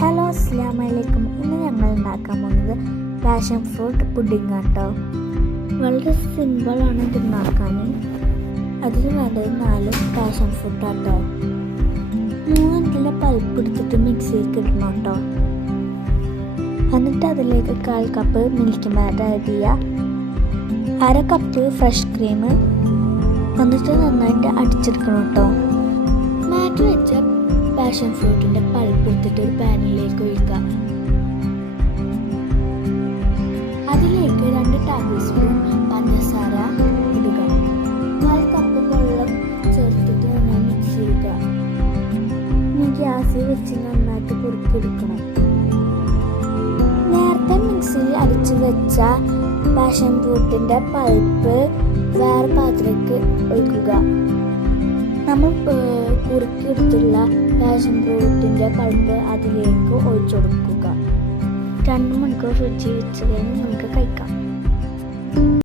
Hello അസ്സലാമലൈക്കും. ഇന്ന് ഞങ്ങൾ ഉണ്ടാക്കാൻ പോകുന്നത് പാഷൻ ഫ്രൂട്ട് പുഡിംഗ് ആട്ടോ. വളരെ സിമ്പിളാണ് ഇത് ഉണ്ടാക്കാൻ. അതിന് വേണ്ടത് 4 പാഷൻ ഫ്രൂട്ട് ആട്ടോ. 3 പൾപ്പ് എടുത്തിട്ട് മിക്സിക്ക് ഇടണം കേട്ടോ. എന്നിട്ട് അതിലേക്ക് 1/4 കപ്പ് മിൽക്ക് മേഡ് ആഡ് ചെയ്യുക, 1/2 കപ്പ് ഫ്രഷ് ക്രീം, എന്നിട്ട് നന്നായിട്ട് അടിച്ചെടുക്കണം കേട്ടോ. മാറ്റി വെച്ച പാഷൻ ഫ്രൂട്ടിൻ്റെ പൾപ്പ് എടുത്തിട്ട് ഒരു പാനിലേക്ക് ഒഴിക്കുക. അതിലേക്ക് 2 ടേബിൾ സ്പൂൺ പഞ്ചസാര ഇടുക. 4 കപ്പ് വെള്ളം ചേർത്തിട്ട് നന്നായി മിക്സ് ചെയ്യുക. ഇനി ഗ്യാസിൽ വെച്ച് നന്നായിട്ട് കുറുക്കിയെടുക്കണം. നേരത്തെ മിക്സിയിൽ അടിച്ചു വെച്ച പാഷൻ ഫ്രൂട്ടിൻ്റെ പൾപ്പ് വേറെ പാത്രത്തിലേക്ക് ഒഴിക്കുക. നമ്മൾ കുറുക്കിയെടുത്തുള്ള പാഷൻ ഫ്രൂട്ടിൻ്റെ പൾപ്പ് അതിലേക്ക് ഒഴിച്ചു കൊടുക്കുക. 2 മണിക്കൂർ ഫ്രിഡ്ജിൽ വെച്ച് കഴിഞ്ഞ് നമുക്ക്